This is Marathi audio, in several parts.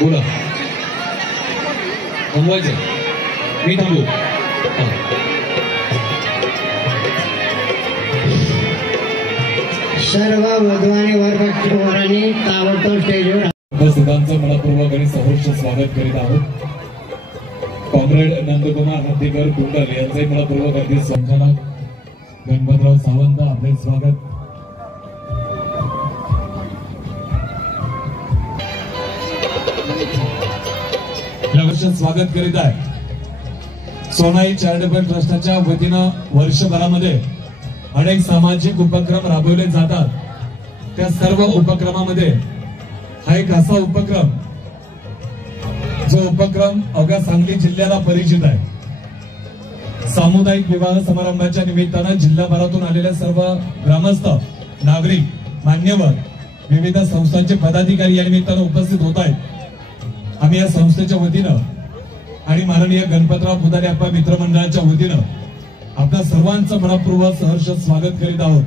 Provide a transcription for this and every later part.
बोला थांबवायचं मी थांबू सर्व वधू आणि वरांनी ताबडतोब स्टेजवर उपस्थितांचं मनपूर्वक आणि सहर्ष स्वागत करीत आहोत। कॉम्रेड नंदकुमार हत्तीकर कुंडल यांचे मनपूर्वक हार्दिक संचालक गणपतराव सावंत आपले स्वागत। स्वागत करीत आहे। सोनाई चॅरिटेबल ट्रस्टच्या वतीनं वर्षभरामध्ये अनेक सामाजिक उपक्रम राबवले जातात। त्या सर्व उपक्रमामध्ये हा एक असा उपक्रम जो उपक्रम अवघ्या सांगली जिल्ह्याला परिचित आहे। सामुदायिक विवाह समारंभाच्या निमित्तानं जिल्हाभरातून आलेल्या सर्व ग्रामस्थ नागरिक मान्यवर विविध संस्थांचे पदाधिकारी या निमित्तानं उपस्थित होत आहेत। आम्ही या संस्थेच्या वतीनं आणि माननीय गणपतराव पुदारे अप्पा मित्रमंडळाच्या वतीनं आपल्या सर्वांचं मनपूर्वक सहर्ष स्वागत करीत आहोत।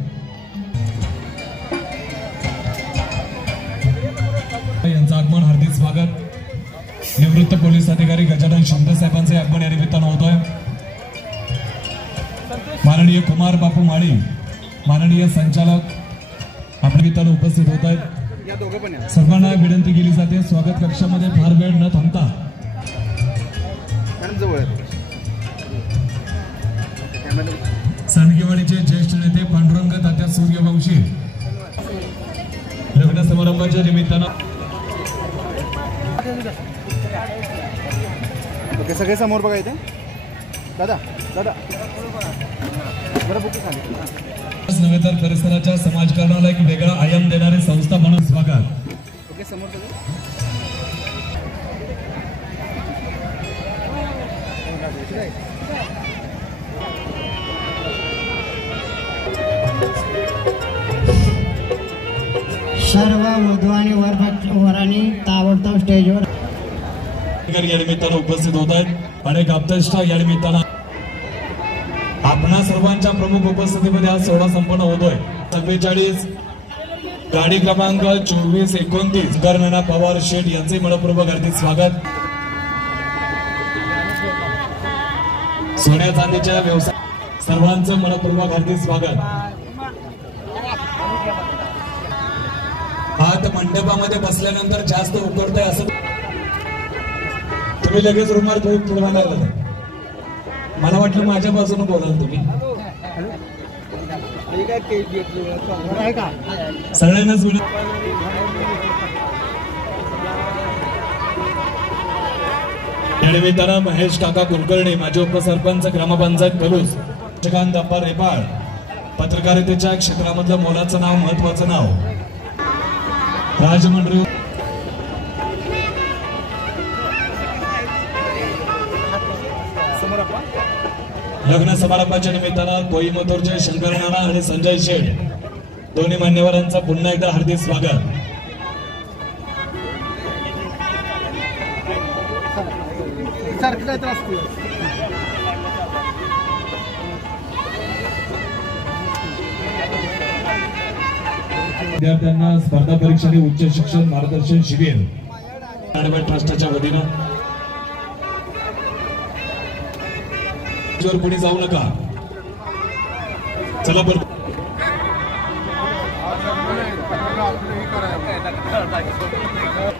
यांचं आगमन हार्दिक स्वागत। निवृत्त पोलीस अधिकारी गजानन शिंदे साहेबांचे आगमन या निमित्तानं होतोय। माननीय कुमार बापू माळी माननीय संचालक आपल्या निमित्तानं उपस्थित होत आहेत। सर्वांना विनंती केली जाते स्वागत कक्षामध्ये फार वेळ न थांबता सांडगेवाडीचे ज्येष्ठ नेते पांडुरंग तात्या सूर्यवंशी लग्न समारंभाच्या निमित्तानं ओके सगळे समोर बघा इथे दादा दादा नव्हे तर परिसराच्या समाजकारणाला एक वेगळा आयाम देणारी संस्था म्हणून स्वागत। ओके समोर सर्व वधू आणि वरांनी ताबडतोब स्टेजवर या निमित्तानं उपस्थित होत आहेत। अनेक आप्तेष्ट या निमित्तानं आपणा सर्वांच्या प्रमुख उपस्थितीमध्ये हा सोहळा संपन्न होतोय। 44 गाडी क्रमांक 2429 गरनाना पवार शेठ यांचे मनपूर्वक हार्दिक स्वागत। सोन्या चांदीच्या व्यवसाय सर्वांचं मनपूर्वक हार्दिक स्वागत। हात मंडपामध्ये बसल्यानंतर जास्त उकडतंय असं तुम्ही लगेच रुमाल पुढवायला लागला। मला वाटलं माझ्या बाजूने बोलाल तुम्ही। सगळ्यांनाच या निमित्तानं महेश काका कुलकर्णी माजी उपसरपंच ग्रामपंचायत कलूस चकांत अप्पा रेपाळ पत्रकारितेच्या क्षेत्रामधलं मोलाचं नाव महत्वाचं नाव राजमंडळी लग्न समारंभाच्या निमित्तानं कोईमतूरचे शंकर नाना आणि संजय शेठ दोन्ही मान्यवरांचं पुन्हा एकदा हार्दिक स्वागत। विद्यार्थ्यांना स्पर्धा परीक्षा आणि उच्च शिक्षण मार्गदर्शन शिबिर चॅरिटेबल ट्रस्टच्या वतीनं कोणी जाऊ नका चला बरं।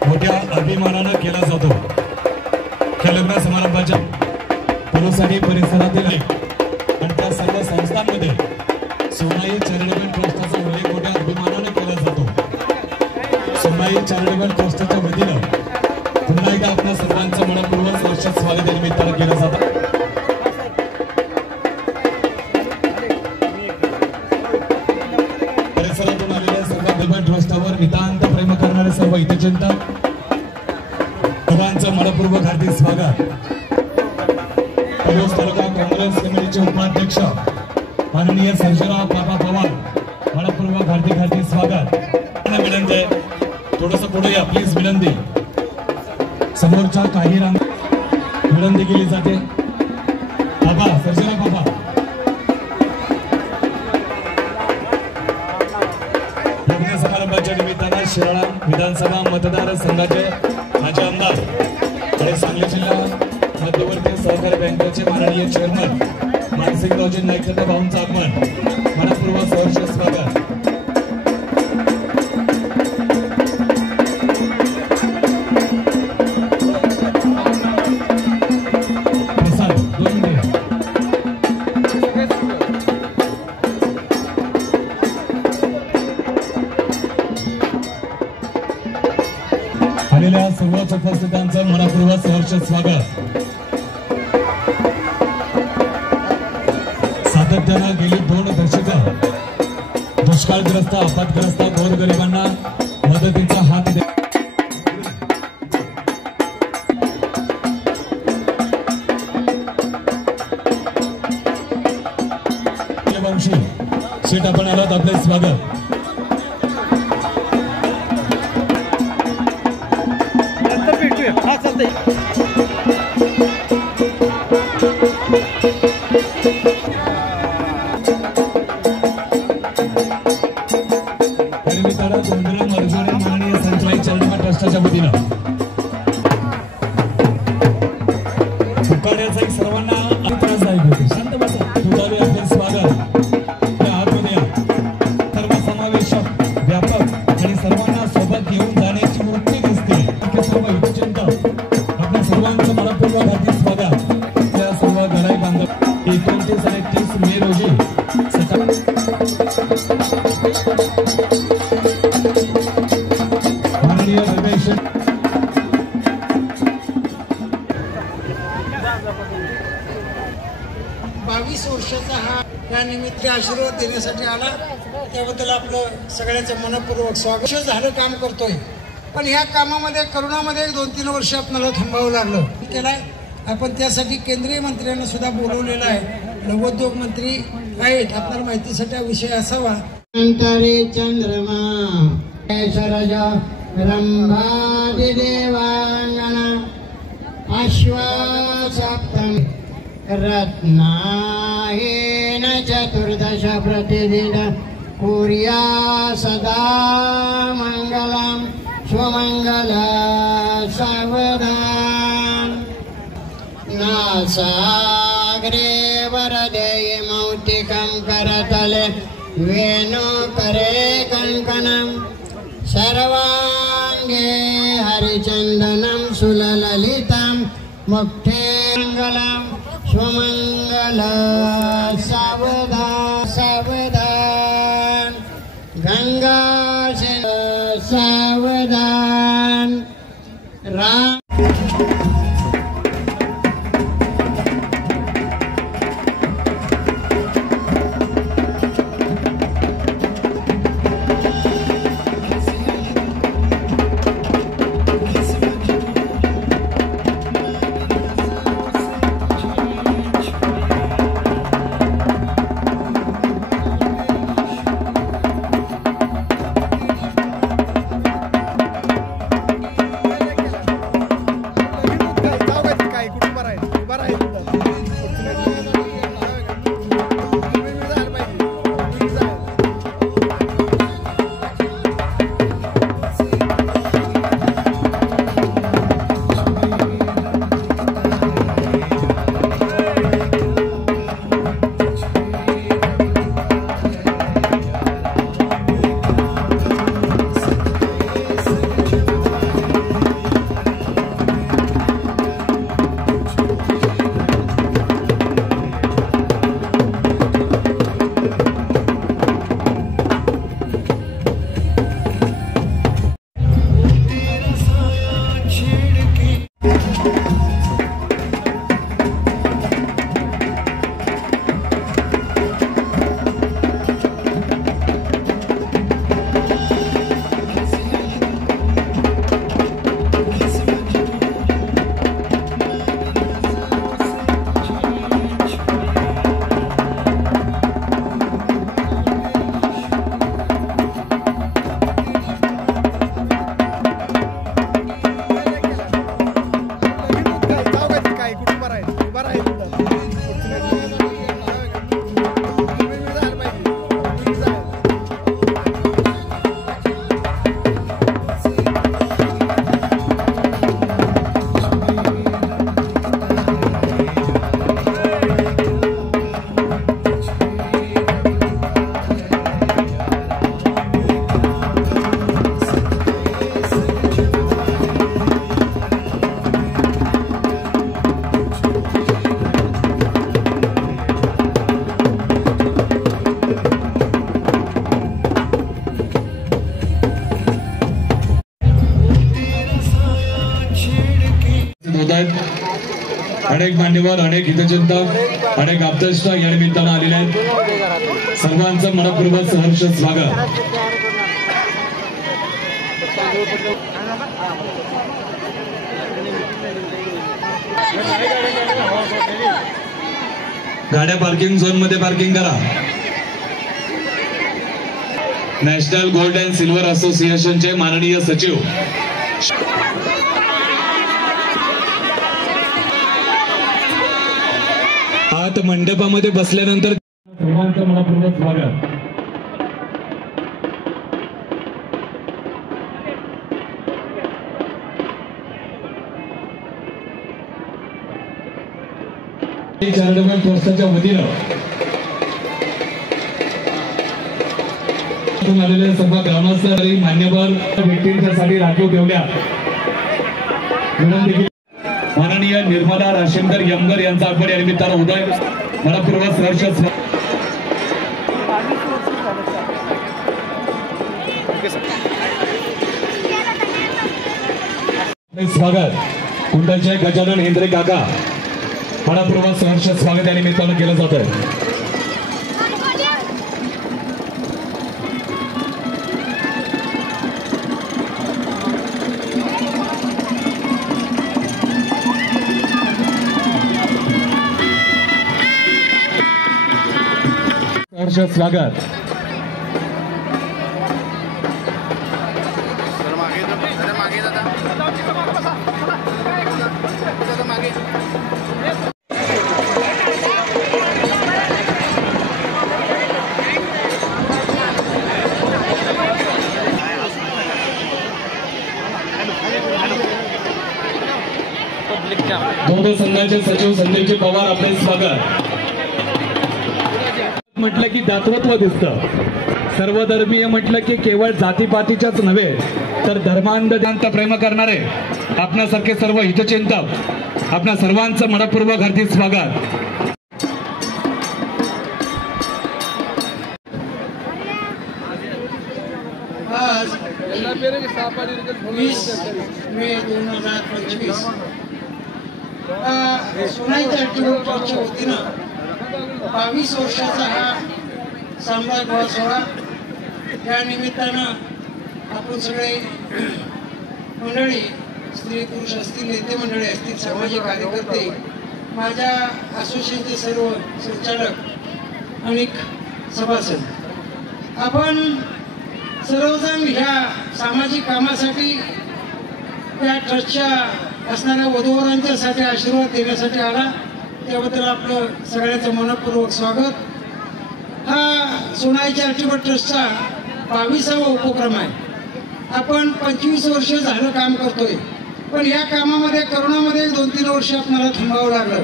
मोठ्या अभिमानानं केला जातो या लग्न समारंभाच्या पुरुषांनी परिसरातील आणि त्या सर्व संस्थांमध्ये सोनाई चॅरिटेबल ट्रस्टचा उल्लेख मोठ्या अभिमानाने केला जातो। सोनाई चॅरिटेबल ट्रस्टच्या वतीनं पुन्हा एकदा आपल्या सर्वांचं मनपूर्वक सहर्ष स्वागत या निमित्तानं केलं जातं। परिसरातून आलेल्या सर्व ट्रस्टवर नितांत प्रेम करणारे सर्व हितचिंतक सर्वांचं मनपूर्वक हार्दिक स्वागत। पलूस तालुका काँग्रेस कमिटीचे उपाध्यक्ष माननीय सर्जेराव बाबा पवार मनपूर्वक हार्दिक स्वागत। विनंती आहे थोडंसं पुढे या प्लीज विनंती। समोरच्या काही विनंती केली जाते बाबा सर्जेराव बाबा लग्न समारंभाच्या निमित्तानं शिराळा विधानसभा मतदार संघाचे माजी आमदार आणि सांगली जिल्हा मध्यवर्ती सहकारी बँकेचे माननीय चेअरमन मानसिंगरावजी नाईक यांना भाऊंचं आगमन मनपूर्वक सहर्ष स्वागत. आलेल्या सर्वच उपस्थितांचं मनपूर्वक सहर्ष स्वागत. सातत्यानं गेली 2 दशकं दुष्काळग्रस्त आपत्ग्रस्त गोरगरिबांना मदतीचा हात वंशी सीट आपण आलात आपले स्वागत. हा चालतंय. माननीय संचालक चॅरिटेबल ट्रस्टच्या वतीनं पुकारण्याचा एक सर्वांना त्रासदायक होते. शांत बसा. तुझावे आपले स्वागत. या आतमध्ये सर्वसमावेशक व्यापक आणि सर्वांना सोबत घेऊन जाण्याची वृत्ती दिसते. सर्व हितचिंतक आपल्या सर्वांचं मनपूर्वक हार्दिक स्वागत. त्या सर्व घराई बांधव 29 आणि 30 मे रोजी माननीय रमेश 22 वर्षाचा हा या निमित्त आशीर्वाद देण्यासाठी आला. त्याबद्दल आपलं सगळ्यांचं मनपूर्वक स्वागत. झालं काम करतोय, पण ह्या कामामध्ये करोनामध्ये 2-3 वर्ष आपल्याला थांबावं लागलं. केलाय आपण त्यासाठी केंद्रीय मंत्र्यांना सुद्धा बोलवलेलं आहे. लघुउद्योग मंत्री आहेत, आपल्याला माहितीसाठी हा विषय असावा. अंतरे चंद्रमा सरजा रंभादि देवांगना अश्वसप्तम रत्नायेन चतुर्दश प्रतिदिन कुर्या सदा मंगलम स्वमंगल सावधान. नासाग्रे वरदे मौक्तिकं करतले वेणुकरे कङ्कणं सर्वांगे हरिचन्दनं सुललितं मुक्ते मङ्गलं स्वमङ्गल सावधान सावधान गंगा सावधान राम. अनेक मान्यवर, अनेक हितचिंतक, अनेक आप्तेष्ट या निमित्तानं आलेले आहेत. सर्वांचं मनपूर्वक सहर्ष स्वागत. गाड्या पार्किंग झोन मध्ये पार्किंग करा. नॅशनल गोल्ड अँड सिल्वर असोसिएशनचे माननीय सचिव आत मंडपामध्ये बसल्यानंतर सर्वांचं मनपूर्वक स्वागत. चॅरिटेबल ट्रस्टच्या वतीनं आलेले सर्व ग्रामस्थ मान्यवर व्यक्तींच्यासाठी राखीव ठेवल्या. माननीय निर्मला राशिंदर यमगर यांचा आपण या निमित्तानं उदय मनपूर्वक सहर्ष स्वागत. कुंडलचे गजानन हेंद्रे काका मनपूर्वक सहर्ष स्वागत या निमित्तानं केलं जात आहे. सहर्ष स्वागत. दोन संघाचे सचिव संदीपजी पवार आपले स्वागत. म्हटलं की दातृत्व दिसतं. सर्वधर्मीय म्हटलं की केवळ जातीपातीच्याच नव्हे तर धर्मांध प्रेम करणारे आपणासारखे सर्व हितचिंतक आपणा सर्वांचं मनपूर्वक हार्दिक स्वागत. 20 मे 2025 सोनाई चॅरिटेबल ट्रस्टच्या वतीनं 22 वर्षाचा हा सामुदायिक विवाह सोहळा या निमित्तानं आपण सगळे मंडळी, स्त्री पुरुष असतील, नेते मंडळी असतील, सामाजिक कार्यकर्ते, माझ्या असोसिएशनचे सर्व संचालक आणि सभासद, आपण सर्वजण ह्या सामाजिक कामासाठी या ट्रस्टच्या असणाऱ्या वधूवरांच्यासाठी आशीर्वाद देण्यासाठी आला, त्याबद्दल आपलं सगळ्यांचं मनपूर्वक स्वागत. हा सोनाई चॅरिटेबल ट्रस्टचा 22वा उपक्रम आहे. आपण 25 वर्ष झालं काम करतोय, पण या कामामध्ये करोनामध्ये 2-3 वर्ष आपल्याला थांबावं लागलं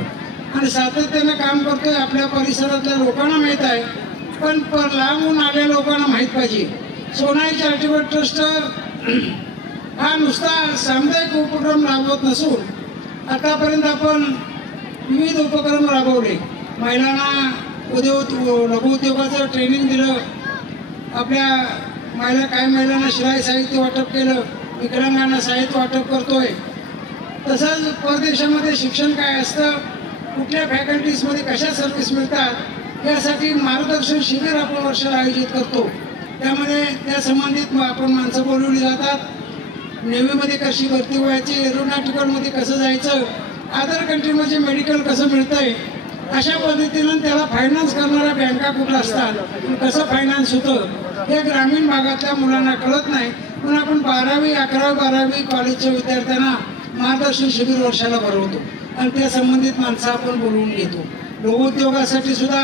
आणि सातत्यानं काम करतोय. आपल्या परिसरातल्या लोकांना माहीत आहे, पण लांबून आलेल्या लोकांना माहीत पाहिजे. सोनाई चॅरिटेबल ट्रस्ट हा नुसता सामुदायिक उपक्रम राबवत नसून आतापर्यंत आपण विविध उपक्रम राबवले. महिलांना लघुउद्योगाचं ट्रेनिंग दिलं, आपल्या महिलांना शिलाई साहित्य वाटप केलं, विकलांगांना साहित्य वाटप करतोय. तसंच परदेशामध्ये शिक्षण काय असतं, कुठल्या फॅकल्टीजमध्ये कशा सर्व्हिस मिळतात यासाठी मार्गदर्शन शिबिर आपण वर्षाला आयोजित करतो. त्यामध्ये त्या संबंधित आपण माणसं बोलवली जातात. नेव्हीमध्ये कशी भरती व्हायची, एरोनॉटिकलमध्ये कसं जायचं, अदर कंट्रीमध्ये मेडिकल कसं मिळतंय, अशा पद्धतीनं त्याला फायनान्स करणाऱ्या बँका कुठं असतात, कसं फायनान्स होतं हे ग्रामीण भागातल्या मुलांना कळत नाही. पण आपण 12वी, 11वी, 12वी कॉलेजच्या विद्यार्थ्यांना मार्गदर्शन शिबिर वर्षाला भरवतो आणि त्या संबंधित माणसं आपण बोलवून घेतो. लघुउद्योगासाठी सुद्धा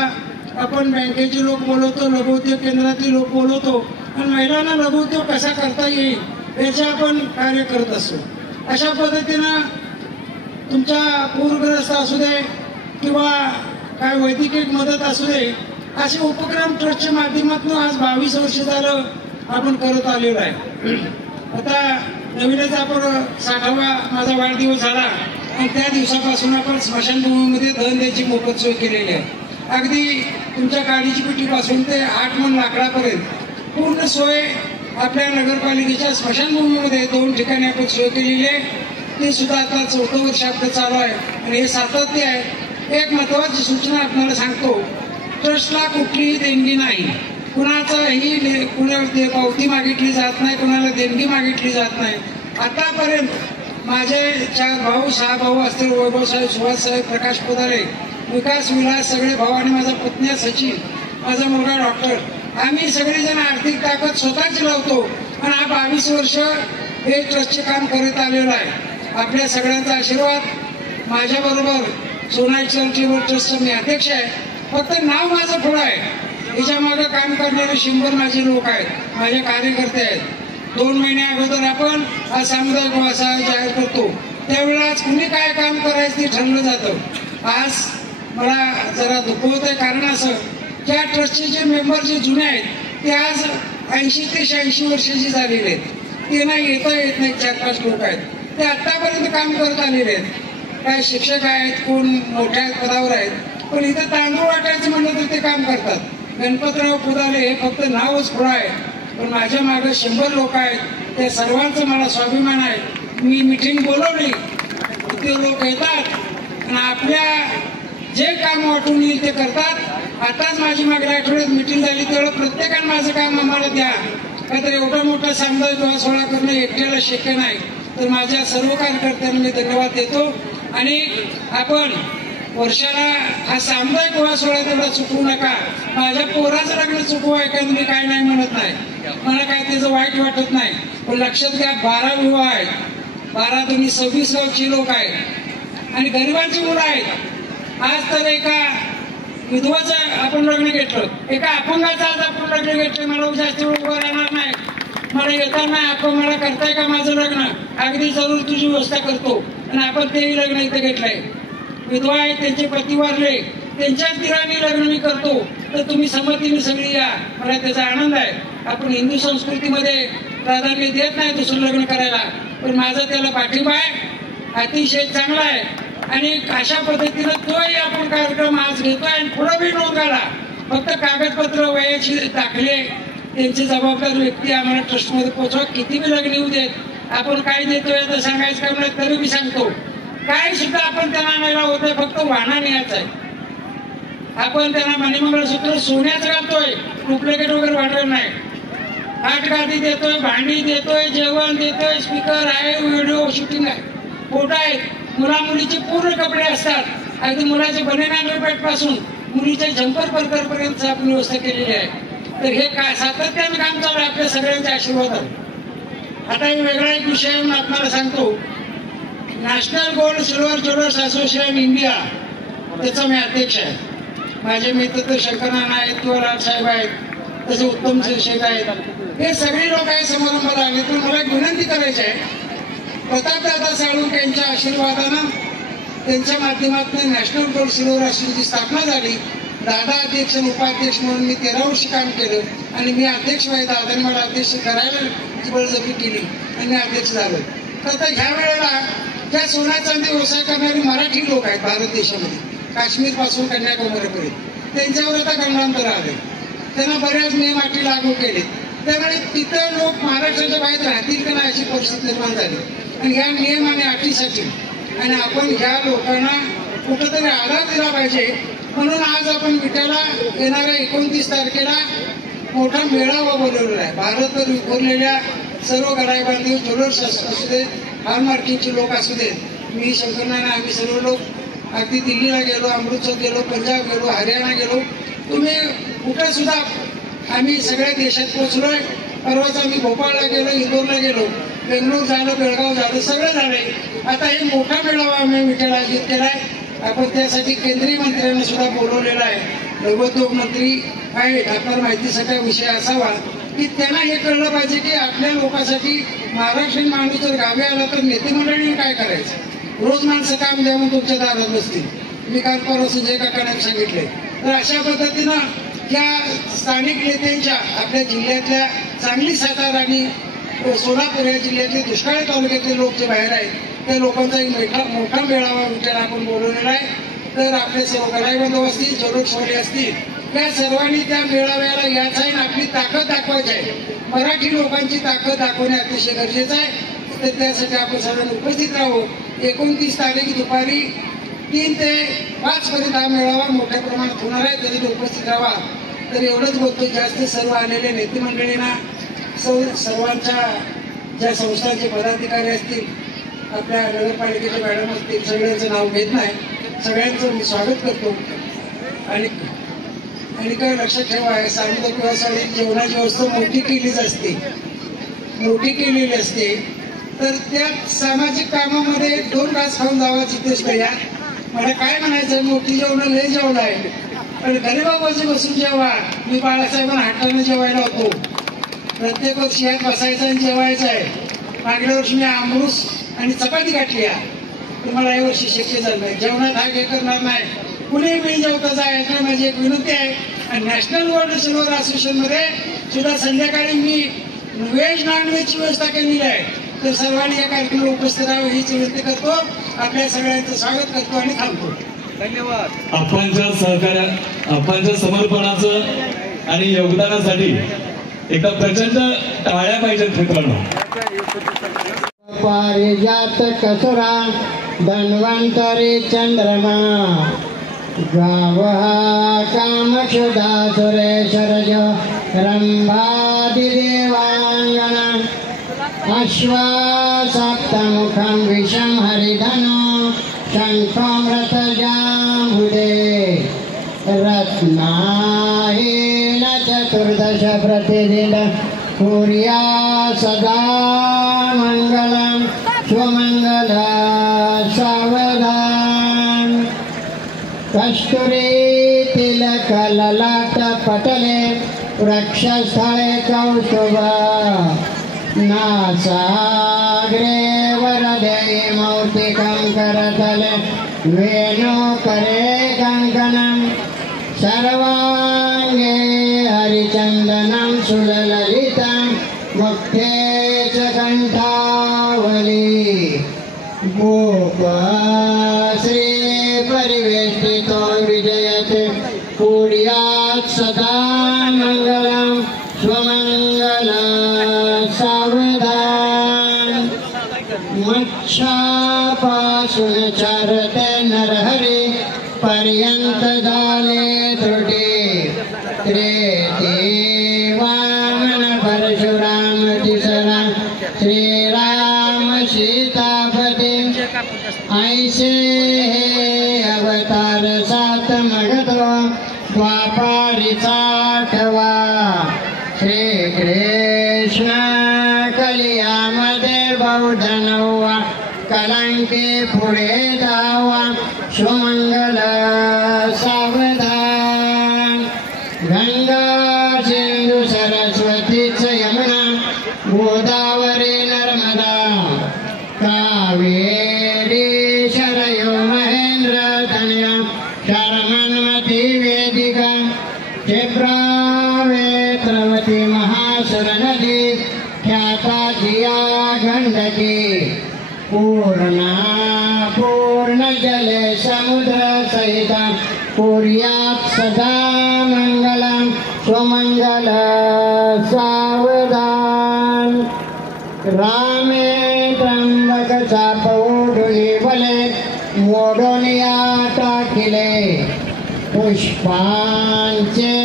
आपण बँकेचे लोक बोलवतो, लघुउद्योग केंद्रातले लोक बोलवतो आणि महिलांना लघुउद्योग कसा करता येईल याचे आपण कार्य करत असतो. अशा पद्धतीनं तुमच्या पूरग्रस्त असू दे किंवा काय वैद्यकीय मदत असू दे, असे उपक्रम ट्रस्टच्या माध्यमातून आज 22 वर्ष झालं आपण करत आलेलो आहे. आता नवीनच आपण 60वा माझा वाढदिवस झाला आणि त्या दिवसापासून आपण स्मशानभूमीमध्ये दहन द्यायची मोफत सोय केलेली आहे. अगदी तुमच्या गाडीची पेटीपासून ते 8 मन लाकडापर्यंत पूर्ण सोय आपल्या नगरपालिकेच्या स्मशानभूमीमध्ये 2 ठिकाणी आपण सोय केलेली आहे. ते सुद्धा आता 4थं वर्ष आपलं चालू आहे आणि हे सातत्य आहे. एक महत्वाची सूचना आपल्याला सांगतो, ट्रस्टला कुठलीही देणगी नाही, कुणाचाही कुणाला पावती मागितली जात नाही, कुणाला देणगी मागितली जात नाही. आतापर्यंत माझे 4 भाऊ 6 भाऊ असतील, वैभव साहेब, सुभाष साहेब, प्रकाश पोदारे, विकास विलास, सगळे भाऊ आणि माझा पत्नी सचिन, माझा मुलगा डॉक्टर, आम्ही सगळेजण आर्थिक ताकद स्वतःची लावतो आणि हा 22 वर्ष हे ट्रस्टचे काम करत आलेलं आहे. आपल्या सगळ्यांचा आशीर्वाद माझ्याबरोबर सोनाई चॅरिटेबल ट्रस्टचा मी अध्यक्ष आहे. फक्त नाव माझं पुढं आहे, याच्या मागे काम करणारे 100 माझे लोक आहेत, माझे कार्यकर्ते आहेत. 2 महिने अगोदर आपण हा सामुदायिक व्यवसाय जाहीर करतो, त्यावेळेस कुणी काय काम करायचं ते ठरलं जातं. आज मला जरा दुःख आहे, कारण असं ज्या ट्रस्टचे जे मेंबर जे जुने आहेत ते आज 80 ते 86 वर्षाची झालेले आहेत. ते नाही येता येत नाही, 4-5 लोक आहेत, ते आतापर्यंत काम करत आलेले आहेत. काय शिक्षक आहेत, कोण मोठ्या पदावर आहेत, पण इथं तांदूळ वाटायचं म्हणलं तर ते काम करतात. गणपतराव पुदाले हे फक्त नावच पुढं आहे, पण माझ्या मागे 100 लोक आहेत. त्या सर्वांचा मला स्वाभिमान आहे. मी मिटिंग बोलवली, ते लोक येतात आणि आपल्या जे काम वाटून येईल ते करतात. आताच माझी मागल्या आठवड्यात मिटिंग झाली, तेवढं प्रत्येकाने माझं काम आम्हाला द्या, काहीतरी एवढा मोठा सामुदायिक सोहळा करणं एकट्याला शक्य नाही. तर माझ्या सर्व कार्यकर्त्यांना मी धन्यवाद देतो. आणि आपण वर्षाला हा सामुदायिक विवाह सोहळा तेवढा चुकवू नका. माझ्या पोराचं लग्न चुकवा आहे का, मी काय नाही म्हणत नाही, मला काय त्याचं वाईट वाटत नाही, पण लक्षात घ्या 12 विवाह आहेत, 12 तुम्ही 26 गावची लोक आहेत आणि गरिबांची मुलं आहेत. आज तर एका विधवाचं आपण लग्न घेतलं, एका अपंगाचं आज आपण लग्न घेतलं. मला जास्त उभं राहणार नाही, मला येता नाही, आपण मला करताय का माझं लग्न, अगदी जरूर तुझी व्यवस्था करतो. आणि आपण तेही लग्न इथं घेतलंय. विधवा आहेत, त्यांचे पती वारले, त्यांच्या तिराणी लग्न मी करतो, तर तुम्ही संमतीने सगळी या, मला त्याचा आनंद आहे. आपण हिंदू संस्कृतीमध्ये प्राधान्य देत नाही दुसरं लग्न करायला, पण माझा त्याला पाठिंबा आहे, अतिशय चांगला आहे. आणि अशा पद्धतीनं तोही आपण कार्यक्रम आज घेतोय आणि पुढे बी नोंद घाला. फक्त कागदपत्र वयाची दाखले त्यांची जबाबदार व्यक्ती आम्हाला ट्रस्टमध्ये पोहोचवा. किती बी लग्न येऊ देत, आपण काय देतोय तर सांगायचं काम नाही, तरी मी सांगतो काय सुद्धा आपण त्यांना आणायला होतोय, फक्त वाहना न्यायचा आहे. आपण त्यांना मणिमंगळसूत्र सोन्याचं घालतोय, डुप्लिकेट वगैरे वाटलं नाही. हातगादी देतोय, भांडी देतोय, जेवण देतोय, स्पीकर आहे, व्हिडिओ शूटिंग आहे, फोटो आहेत. मुला मुलीचे पूर्ण कपडे असतात, अगदी मुलाचे बनेन अंडरपॅन्ट पासून मुलीचे जम्पर पर्यंत आपण व्यवस्था केलेली आहे. तर हे काय सातत्यानं काम चालू आहे आपल्या सगळ्यांच्या आशीर्वादात. आता एक वेगळा एक विषय आपल्याला सांगतो. National gold silver jewellers association India, त्याचा मी अध्यक्ष आहे. माझे मित्र तर शंकरनाना आहेत किंवा राजसाहेब आहेत, तसे उत्तम शेख आहेत, हे सगळे लोक काही समारंभाला आले. तर मला एक विनंती करायची आहे, प्रतापदादा साळुंखे यांच्या आशीर्वादानं त्यांच्या माध्यमातून नॅशनल गोल्ड सिल्वर असोसिएशनची स्थापना झाली. दादा अध्यक्ष उपाध्यक्ष म्हणून मी 13 वर्ष काम केलं आणि मी अध्यक्ष व्हायला, दादाने मला अध्यक्ष करायला बळजबरी केली आणि मी अध्यक्ष झालो. तर ह्या वेळेला ज्या सोना चांदी व्यवसाय करणारे मराठी लोक आहेत भारत देशामध्ये, काश्मीर पासून कन्याकुमारीपर्यंत, त्यांच्यावर आता गंडांतर आले. त्यांना बऱ्याच नियम अटी लागू केले, त्यामुळे तिथं लोक महाराष्ट्राच्या बाहेर राहतील का नाही अशी परिस्थिती निर्माण झाली. आणि या नियम आणि अटीसाठी आणि आपण ह्या लोकांना कुठंतरी आधार दिला पाहिजे, म्हणून आज आपण विट्याला येणाऱ्या 29 तारखेला मोठा मेळावा बोलवलेला आहे. भारतभर विखुरलेल्या सर्व गराईबांधव ज्वेलर्स असू दे, हॉलमार्किंगचे लोक असू दे, मी शंकरनाना, आम्ही सर्व लोक अगदी दिल्लीला गेलो, अमृतसर गेलो, पंजाब गेलो, हरियाणा गेलो, तुम्ही कुठं सुद्धा आम्ही सगळ्या देशात पोहोचलोय. परवाच आम्ही भोपाळला गेलो, इंदोरला गेलो, बेंगळूर झालं, बेळगाव झालं, सगळं झालंय. आता हे मोठा मेळावा आम्ही विठ्ठला आयोजित केलाय. आपण त्यासाठी केंद्रीय मंत्र्यांना सुद्धा बोलवलेलं आहे. लघुउद्योग मंत्री आहेत, आपल्याला माहितीसाठी विषय असावा की त्यांना हे कळलं पाहिजे की आपल्या लोकांसाठी महाराष्ट्रीयन माणूस जर गावी आला तर नेते मंडळीने काय करायचं. रोज माणसं काम द्या म्हणून तुमच्या दारात बसतील. मी काल परवा संजय काकांना सांगितले. तर अशा पद्धतीनं या स्थानिक नेत्यांच्या आपल्या जिल्ह्यातल्या सांगली, सातारा आणि सोलापूर या जिल्ह्यातले दुष्काळी तालुक्यातले लोक जे बाहेर आहेत त्या लोकांचा एक मोठा मेळावा विचार आपण बोलवलेला आहे. तर आपले सर्व गराईबांधव असतील, ज्वेलर्सवाले असतील, त्या सर्वांनी त्या मेळाव्याला यायचं आहे आणि आपली ताकद दाखवायची आहे. मराठी लोकांची ताकद दाखवणे अतिशय गरजेचं आहे. तर त्यासाठी आपण सर्वांनी उपस्थित राहू. 29 तारीख दुपारी 3 ते 5 पर्यंत हा मेळावा मोठ्या प्रमाणात होणार आहे. तरी उपस्थित राहा. तर एवढंच बोलतो. जास्त सर्व आलेल्या नेते मंडळींना सर्वांच्या ज्या संस्थांचे पदाधिकारी असतील, आपल्या नगरपालिकेचे मॅडम असतील, सगळ्यांचं नाव घेत नाही, सगळ्यांचं मी स्वागत करतो. आणि काय लक्षात ठेवा, सामुदायिक व्यवसायात जेवणाची व्यवस्था मोठी केलेली असते. तर त्या सामाजिक कामामध्ये 2 घास खाऊन जावाची तेच या. मला काय म्हणायचं, मोठी जेवण लय जेवण आहे, पण गरीबाबाजी बसून जेवा. मी बाळासाहेबांना हाताने जेवायला होतो. प्रत्येक वर्षी यात बसायचं आणि जेवायचं आहे. मागल्या वर्षी मी आमरूस आणि चपाती गाठली आहे, तर मला यावर्षी शक्य झालं नाही. जेवणात हा करणार नाही. कुणी मी जेवता जायचं माझी एक विनंती आहे. आणि नॅशनल वर्ल्ड सिल्वर असोसिएशन मध्ये सुद्धा संध्याकाळी मी व्हेज नॉन व्हेजची व्यवस्था केलेली आहे. तर सर्वांनी या कार्यक्रमाला उपस्थित राहावं हीच विनंती करतो. आपल्या सगळ्यांचं स्वागत करतो आणि थांबतो. धन्यवाद. आपणच्या समर्पणाचं आणि योगदानासाठी एकदा प्रचंड टाळ्या पाहिजेत मित्रांनो. पारिजात कसुरा धन्वंतरी चंद्रमा गाव कामक्षुधा सुरेशरज रंभादि देवांगना अश्वासप्तमुखं विषं हरिधनु शंखमृतजाम्बुदे रत्नाहीन चतुर्दश प्रतिदिन कुर्या सदा मंगलम स्वमंगल सावधान कस्तुरी तिलक ललाट पटले वृक्षस्थळे कौस्तुभ नासाग्रे वरदे मौक्तिकं करतले वेणुकरे कङ्कणं सर्वांगे हरिचन्दनं सुललितं मुक्ते च कण्ठावली गोपश्री परिवेष्टितो विजयते कुर्यात् सदा मङ्गलं स्वमङ्गल सावधान मच्छापासून चारते नरहरी पर्यंत झाले त्रुटी त्रेती वामन परशुराम तिसरा श्रीराम सीतापती ऐसे हे अवतार 7 मगधो द्वापारीचा 8वा श्रीकृष्ण कलियामध्ये बौद्ध 9वा कलंकी पुढे 10वा सुमंगल सावधान गंगा सिंधू सरस्वतीच यमुना गोदावरी नर्मदा कावेरी शरयो महेंद्र धन्या शर्मन्वती वेदिका क्षिप्रा वेत्रवती महासुर नदी ख्याता जिया गंडकी पूर्णा पूर्ण जले समुद्र सहित कुर्यात् सदा मंगलम स्वमंगल सावधान रामे त्र्यंबक चापवडुनी बले मोडोनिया टाकिले पुष्पांचे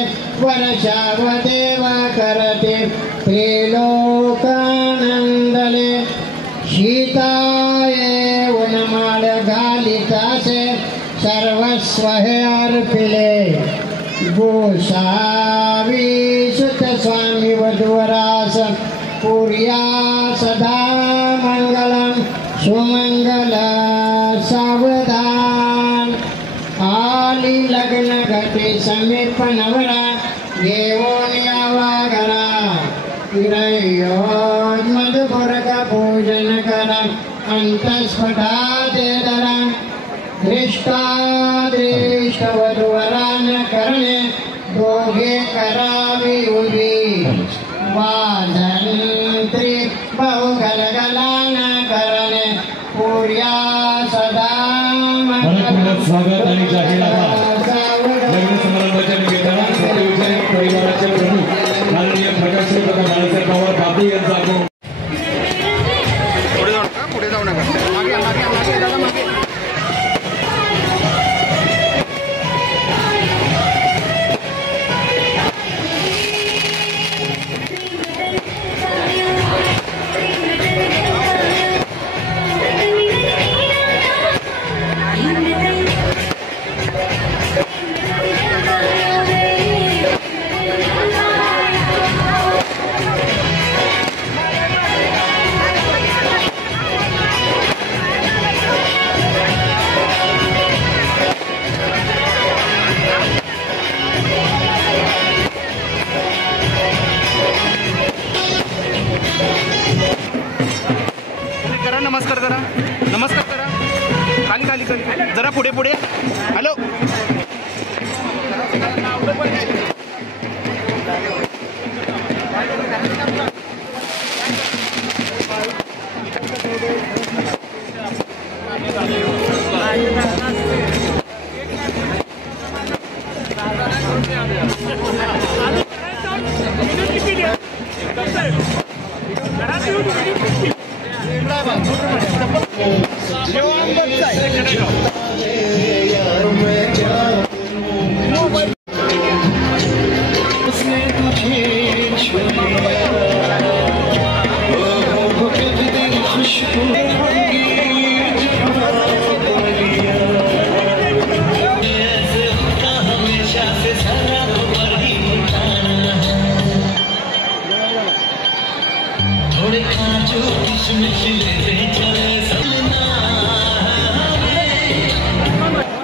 वर्षाव देवा करते त्रिलोकानंदले सीताये वनमाळ घालितासे सर्वस्व हे अर्पिले गोसावी सुत स्वामी वधुवरास कुर्या सदा मंगलम सुमंगल सावधान आली लग्न घटे समीप नवरा घेऊन यावा घरा गिरयोज मधुपुर का पूजन करा अंतस्फटा दे दरा दृष्ट वधुवरान करणे दोघे करावी उभी वादंत्री बहुगलगलान करणे पुर्या सदा स्वागत आणि जाहीर लग्न समारंभाच्या निमित्तानं सत्यविजय परिवाराचे प्रमुख माननीय प्रकाशजी बाळासाहेब पवार बाबू यांचा जरा पुढे पुढे. हॅलो.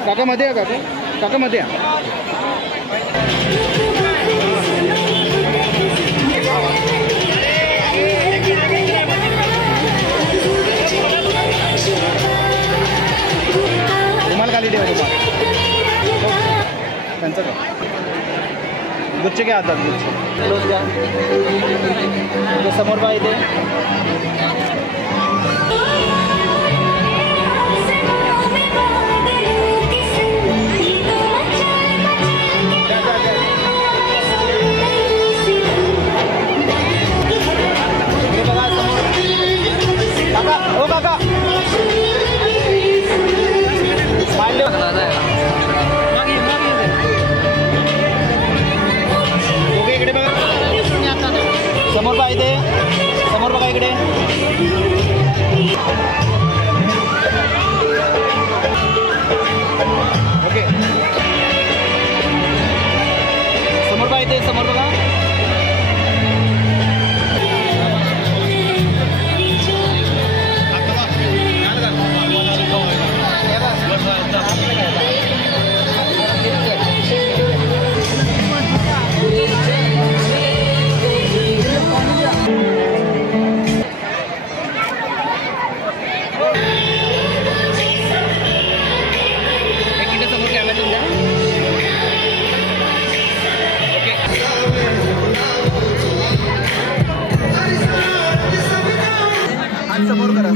काका मध्ये काका काका मध्ये रुमाल खाली ठेवा त्यांचं का गुच्छ घ्या हातात गुच्छ घ्या समोर पाहिजे समोर पाहिजे समोर बघा इकडे ओके समोर पाहिजे समोर बघा समोर करा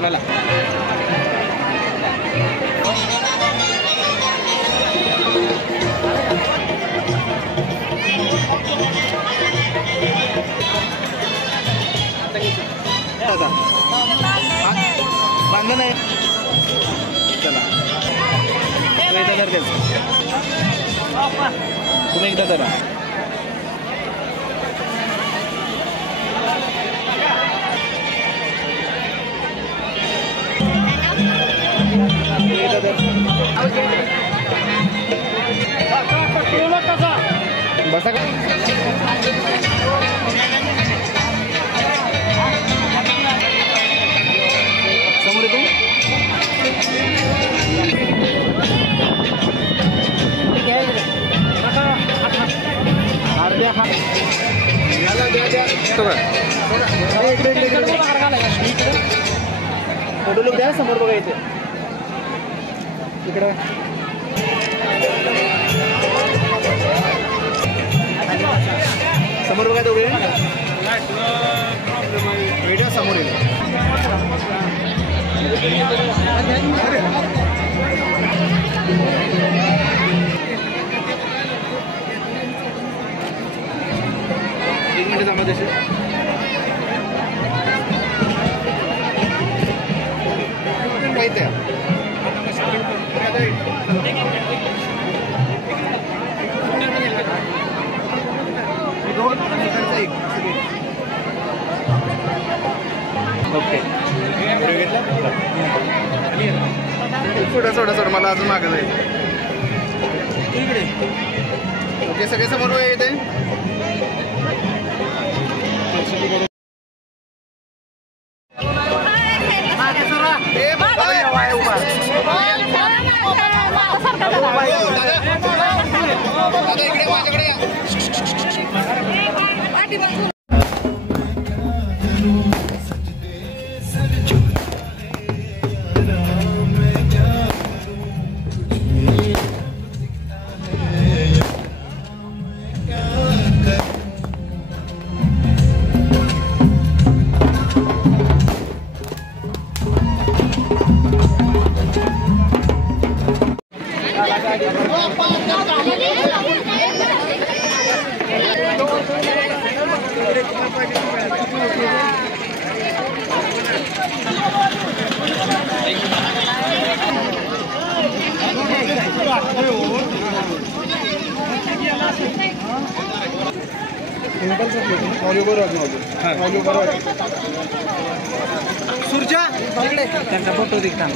मला बांधलं नाही चला तुम्ही एकदा करा बसा का समोर येतो अर्ध्या फोटो लोक द्या समोर बघा इथे इकडे समोर बघा दोघे व्हिडिओ समोर येईल एक मिनिट थांबा तसे माहिती आहे पुढं सोडा मला अजून मागं जाईल. ओके सगळे समोर वय येते. सुरजा त्यांचा फोटो दिसतात.